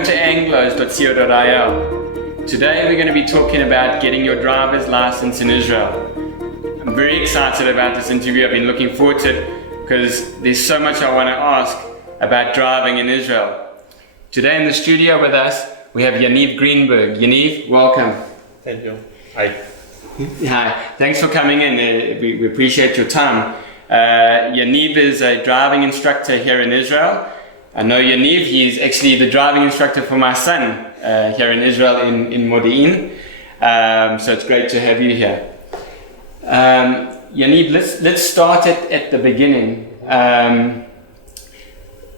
Welcome to anglos.co.il. Today we're going to be talking about getting your driver's license in Israel. I'm very excited about this interview. I've been looking forward to it because there's so much I want to ask about driving in Israel. Today in the studio with us we have Yaniv Greenberg. Yaniv, welcome. Thank you. Hi. Hi, thanks for coming in. We appreciate your time. Yaniv is a driving instructor here in Israel. I know Yaniv, he's actually the driving instructor for my son here in Israel in Modi'in. So it's great to have you here. Yaniv, let's start at the beginning.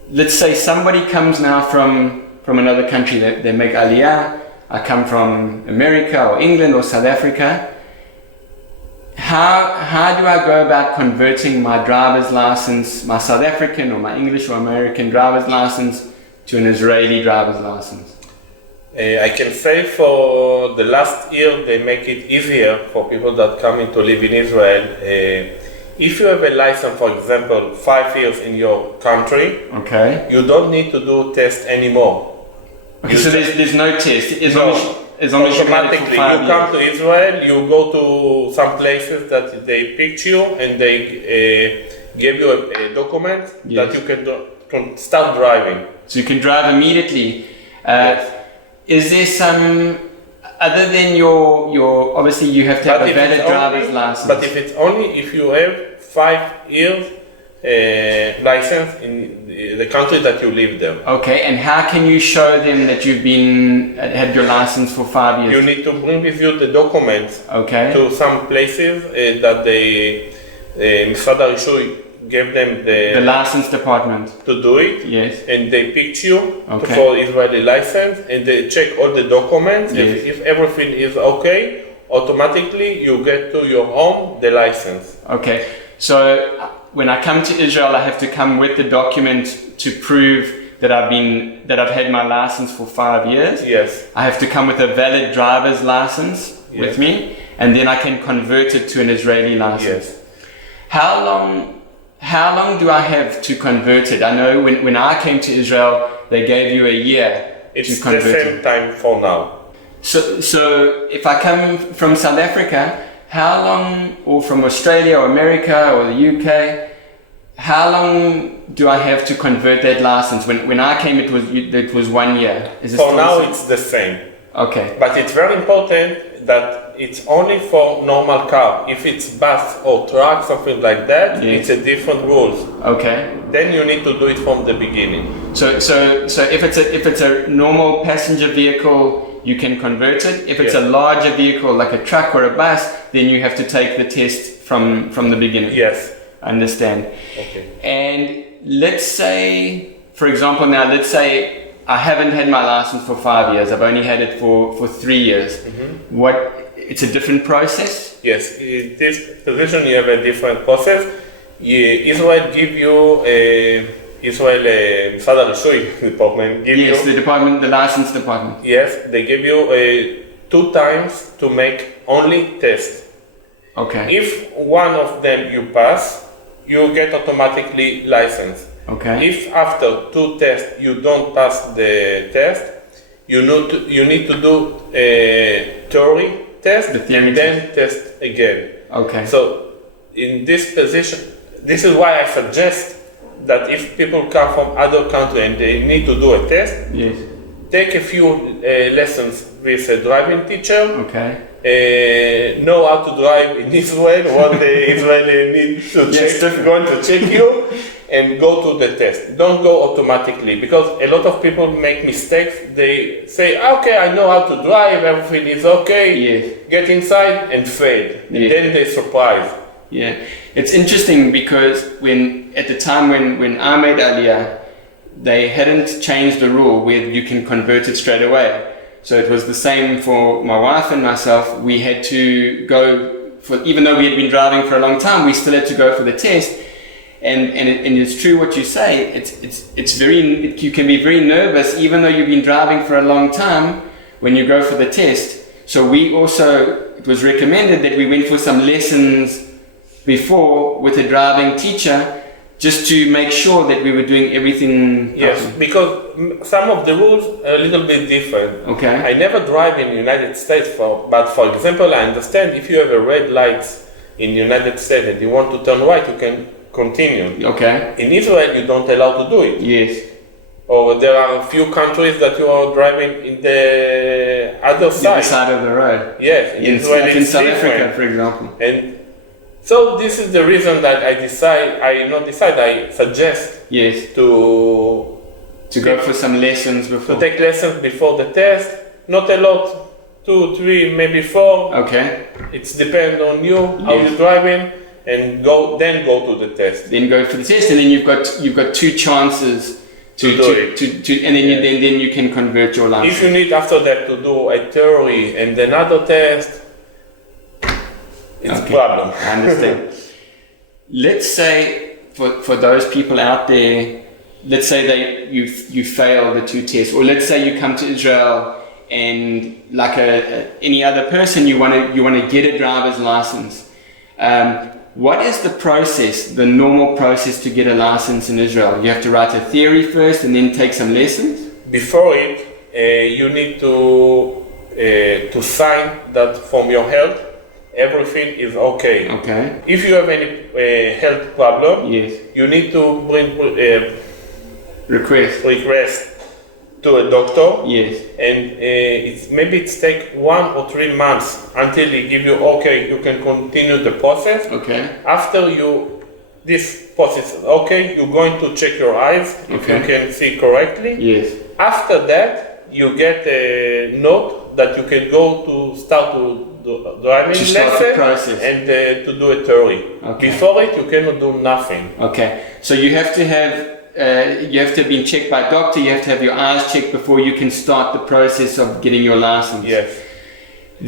Let's say somebody comes now from another country, they make Aliyah. I come from America or England or South Africa. How do I go about converting my driver's license, my South African or my English or American driver's license to an Israeli driver's license? I can say for the last year they make it easier for people that come in to live in Israel. If you have a license, for example, 5 years in your country, okay, you don't need to do test anymore. Okay, so there's no test. As long as automatically, you come to Israel, you go to some places that they pick you and they give you a document that you can start driving. So you can drive immediately. Yes. Is there some, other than your obviously you have to have a valid driver's license. But if you have 5 years license in the country that you live there. Okay, and how can you show them that you've had your license for 5 years? You need to bring with you the documents to some places that Misrad HaRishuy gave them the license department to do it. Yes. And they picked you for Israeli license and they check all the documents. Yes. If everything is okay, automatically you get to your home the license. Okay, so when I come to Israel, I have to come with the document to prove that I've had my license for 5 years. Yes. I have to come with a valid driver's license with me, and then I can convert it to an Israeli license. Yes. How long do I have to convert it? I know when I came to Israel, they gave you a year to convert it. It's the same time for now. So if I come from South Africa, how long, or from Australia or America or the UK, how long do I have to convert that license? When I came, it was 1 year. Is it for now, it's the same. Okay. But it's very important that it's only for normal car. If it's bus or truck, something like that, it's a different rules. Okay. Then you need to do it from the beginning. So if it's a normal passenger vehicle, you can convert it. If it's a larger vehicle like a truck or a bus, then you have to take the test from the beginning. Yes. Understand. Okay. And let's say, for example, let's say I haven't had my license for 5 years. I've only had it for 3 years. Mm-hmm. It's a different process? Yes. In this position, you have a different process. Israel give you Misrad HaRishuy department. The license department. Yes, they give you 2 times to make only test. Okay. If one of them you pass, you get automatically license. Okay. If after 2 tests you don't pass the test, you need to do a theory test and then test again. Okay. So in this position, this is why I suggest that if people come from other country and they need to do a test, take a few lessons with a driving teacher. Okay. Know how to drive in Israel, what the Israeli need to going to check you, and go to the test. Don't go automatically, because a lot of people make mistakes. They say, okay, I know how to drive, everything is okay, get inside and fail. And then they surprise. Yeah, it's interesting because at the time when I made Aliyah, they hadn't changed the rule where you can convert it straight away. So it was the same for my wife and myself. We had to go even though we had been driving for a long time, we still had to go for the test. And it's true what you say. You can be very nervous even though you've been driving for a long time when you go for the test. So it was recommended that we went for some lessons before with a driving teacher just to make sure that we were doing everything Yes, properly. because some of the rules are a little bit different. Okay. I never drive in the United States, but for example, I understand if you have a red light in the United States and you want to turn right, you can continue. Okay. In Israel, you don't allow to do it. Yes. Or there are a few countries that you are driving in the other The other side. side of the road. Yes, in Israel Like in it's South different. Africa, for example. And so this is the reason that I suggest Yes. to go for some lessons before. take lessons before the test. Not a lot, 2, 3, maybe 4. Okay. It's depend on you, how Yes. you're driving, and go to the test. Then go for the test, and then you've got 2 chances To do it. and then then you can convert your license. If you need after that to do a theory and another test, it's a problem. I understand. Let's say for those people out there, let's say you fail the 2 tests, or let's say you come to Israel and like any other person, you want to get a driver's license. What is the process, the normal process to get a license in Israel? You have to write a theory first and then take some lessons? Before it, you need to sign that from your health, everything is okay. Okay. If you have any health problem, Yes. you need to bring Request. request to a doctor. Yes. And it's take 1 or 3 months until they give you okay, you can continue the process. Okay. After this process is okay, you're going to check your eyes if Okay. you can see correctly. Yes. After that, you get a note that you can go to start to do driving To start the lesson process. and to do a theory. Okay. Before it, you cannot do nothing. Okay. So you have to have been checked by a doctor. You have to have your eyes checked before you can start the process of getting your license. Yes,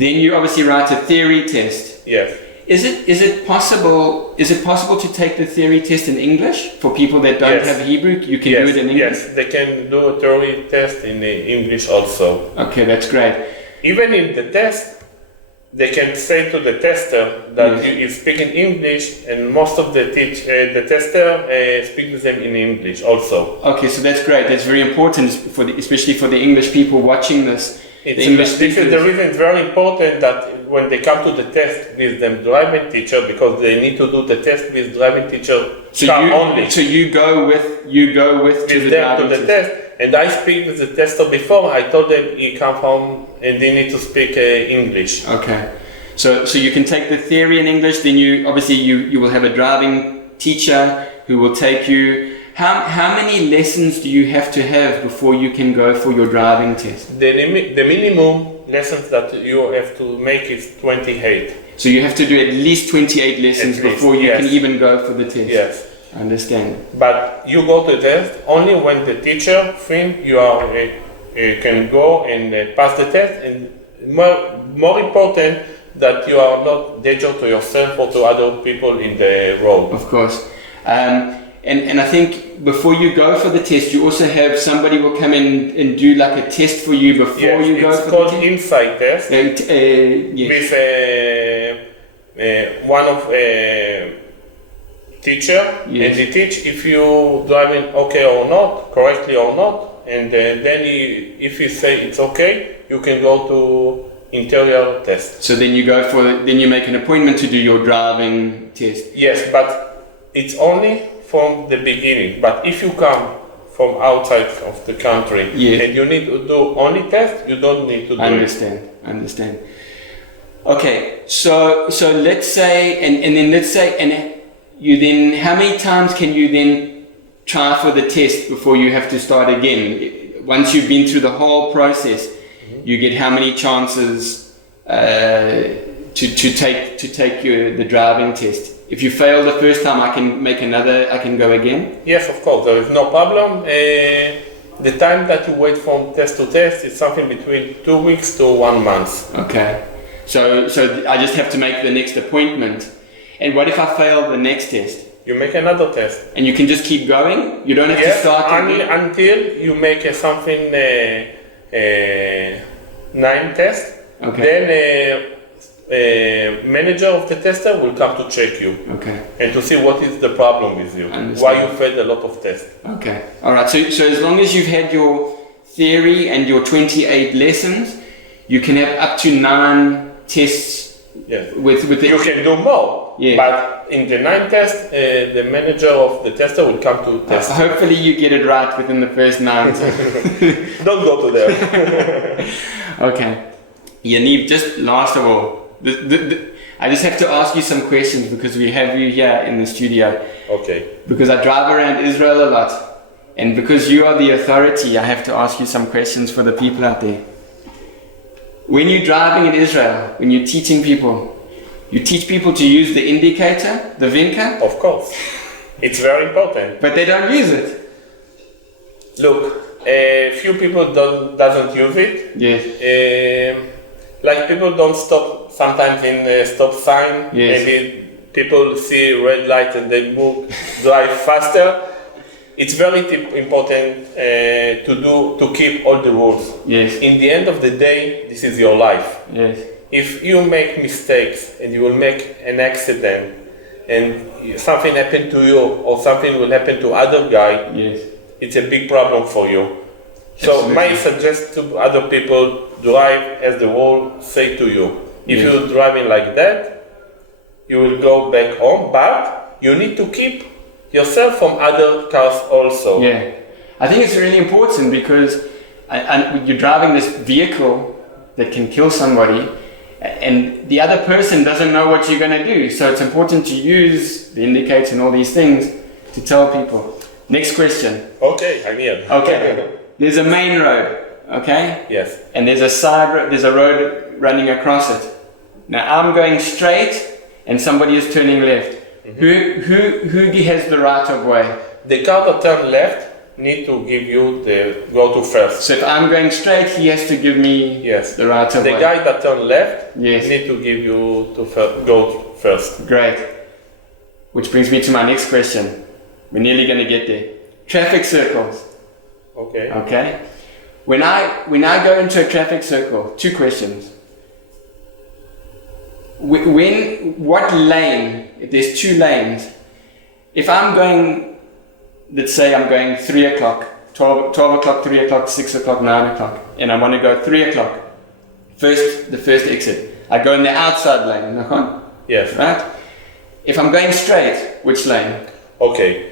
Then you obviously write a theory test. yes. Is it possible to take the theory test in English for people that don't Yes. have Hebrew? You can do it in English. Yes, they can do a theory test in English also. Okay, that's great. Even in the test, they can say to the tester that Yes. you is speaking English, and most of the tester speaks them in English also. Okay, so that's great. That's very important, especially for the English people watching this. This is the reason it's very important that when they come to the test with them driving teacher, because they need to do the test with driving teacher only. So you go with to the them to driving the test. And I speak with the tester before. I told them he come home and they need to speak English. Okay, so you can take the theory in English. Then you will have a driving teacher who will take you. How many lessons do you have to have before you can go for your driving test? The minimum lessons that you have to make is 28. So you have to do at least 28 lessons At least, before you yes. can even go for the test. Yes. I understand. But you go to the test only when the teacher think you are can go and pass the test, and more important that you are not danger to yourself or to other people in the road. Of course. And I think before you go for the test, you also have somebody will come in and do like a test for you before you go it's for called the test. inside test Yes. with one of teacher, Yes. and they teach if you driving okay or not, correctly or not, and then if you say it's okay, you can go to interior test. So then you make an appointment to do your driving test. Yes, but it's only from the beginning. But if you come from outside of the country Yes. and you need to do only test, you don't need to do I understand. Okay, so let's say you then, how many times can you then try for the test before you have to start again? Once you've been through the whole process, you get how many chances to take the driving test? If you fail the first time, I can go again? Yes, of course, there is no problem. The time that you wait from test to test is something between 2 weeks to 1 month. Okay, so I just have to make the next appointment. And what if I fail the next test? You make another test. And you can just keep going? You don't have to start again? Until you make something 9 test. Okay. Then manager of the tester will come to check you. Okay. And to see what is the problem with you. Why you failed a lot of tests. Okay. All right. So as long as you've had your theory and your 28 lessons, you can have up to 9 tests. Yes. With the you can do more. Yeah. But in the 9th test, the manager of the tester will come to test. Hopefully you get it right within the first 9. Don't go to there. Okay. Yaniv, just last of all, I just have to ask you some questions because we have you here in the studio. Okay. Because I drive around Israel a lot, and because you are the authority, I have to ask you some questions for the people out there. When you're driving in Israel, when you're teaching people, you teach people to use the indicator, the vinker? Of course. It's very important. But they don't use it. Look, a few people doesn't use it. Yes. Like people don't stop sometimes in a stop sign. Yes. Maybe people see red light and they drive faster. It's very important to keep all the rules. Yes. In the end of the day, this is your life. Yes. If you make mistakes and you will make an accident and something happen to you or something will happen to other guy, yes, it's a big problem for you. So Absolutely. my suggest to other people, drive as the world say to you. If Yes. you're driving like that, you will go back home, but you need to keep yourself from other cars also. Yeah. I think it's really important because you're driving this vehicle that can kill somebody and the other person doesn't know what you're going to do. So it's important to use the indicator and all these things to tell people. Next question. Okay, I'm here. Okay. There's a main road, okay? Yes. And there's a side road, there's a road running across it. Now I'm going straight and somebody is turning left. Mm-hmm. Who has the right of way? The car that turn left need to give you the go to first. So if I'm going straight, he has to give me the right of way. The guy that turn left Yes. need to give you to go first. Great. Which brings me to my next question. We're nearly going to get there. Traffic circles. Okay. Okay. When I go into a traffic circle, 2 questions. What lane, if there's 2 lanes, if I'm going, let's say I'm going 3 o'clock, 12 o'clock, 3 o'clock, 6 o'clock, 9 o'clock, and I want to go 3 o'clock, the first exit, I go in the outside lane, Yes. right? If I'm going straight, which lane? Okay.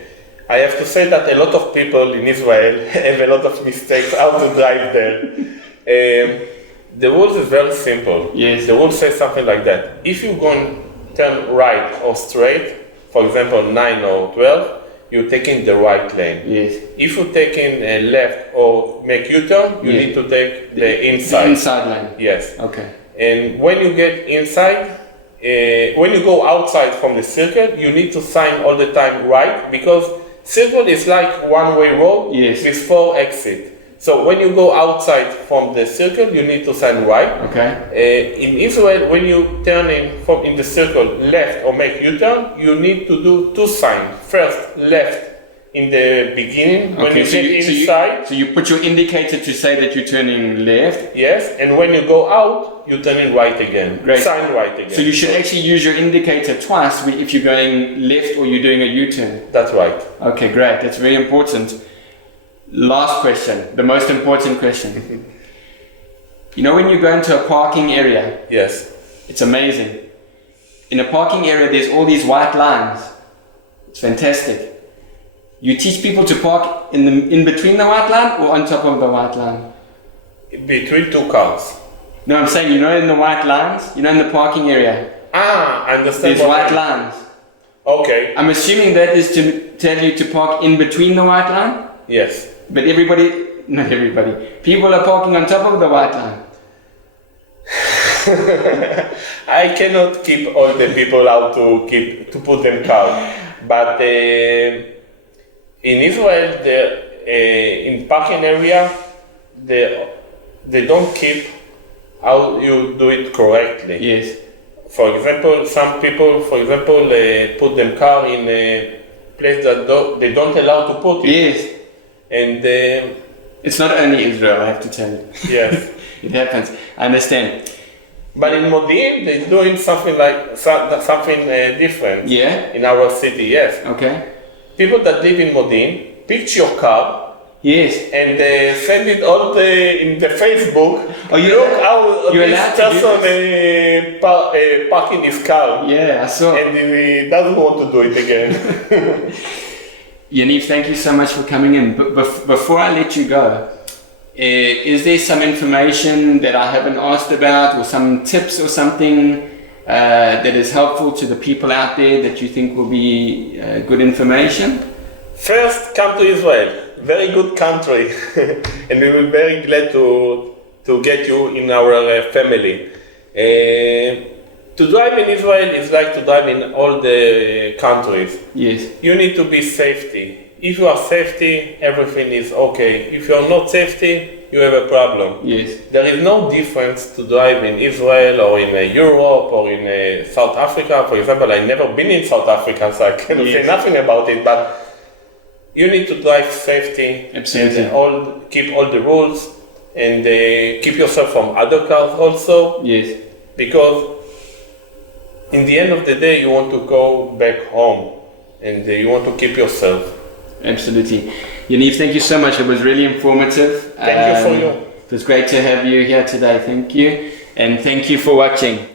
I have to say that a lot of people in Israel have a lot of mistakes how to drive there. The rules is very simple. Yes. The rule says something like that. If you're going to turn right or straight, for example 9 or 12, you're taking the right lane. Yes. If you're taking a left or make U-turn, you need to take the inside. The inside lane. Yes. Okay. And when you get inside, when you go outside from the circle, you need to sign all the time right, because circle is like one-way road with 4 exits. So when you go outside from the circle, you need to sign right. Okay. In Israel, when you turn in the circle left or make U-turn, you need to do 2 signs. First, left in the beginning, when you get inside. So you put your indicator to say that you're turning left. Yes, and when you go out, you turn in right again. Great. Sign right again. So you should actually use your indicator twice if you're going left or you're doing a U-turn. That's right. Okay, great. That's very important. Last question, the most important question. You know when you go into a parking area? Yes. It's amazing. In a parking area, there's all these white lines. It's fantastic. You teach people to park in between the white line or on top of the white line? Between 2 cars. No, I'm saying, in the white lines, in the parking area. I understand. There's white lines. Okay. I'm assuming that is to tell you to park in between the white line? Yes. But not everybody, people are parking on top of the white line. I cannot keep all the people out to put them calm. But in Israel, in parking area, they don't keep how you do it correctly. Yes. For example, some people, put them car in a place that they don't allow to put it. Yes. And it's not only Israel, I have to tell you. Yes. It happens. I understand. But in Modi'in, they're doing something different. Yeah. In our city, yes. Okay. People that live in Modi'in pitch your car. Yes. And send it all in the Facebook. Oh, look how you're this person parking his car. Yeah, I saw. And he doesn't want to do it again. Yaniv, thank you so much for coming in. But before I let you go, is there some information that I haven't asked about, or some tips or something that is helpful to the people out there that you think will be good information? First, come to Israel. Very good country. And we will be very glad to get you in our family. To drive in Israel is like to drive in all the countries. Yes. You need to be safety. If you are safety, everything is okay. If you are not safety, you have a problem. Yes. There is no difference to drive in Israel or in Europe or in South Africa. For example, I've never been in South Africa, so I cannot say nothing about it, but you need to drive safety. Absolutely. And keep all the rules and keep yourself from other cars also. Yes. Because in the end of the day, you want to go back home and you want to keep yourself. Absolutely. Yaniv, thank you so much. It was really informative. Thank you for you. It was great to have you here today. Thank you. And thank you for watching.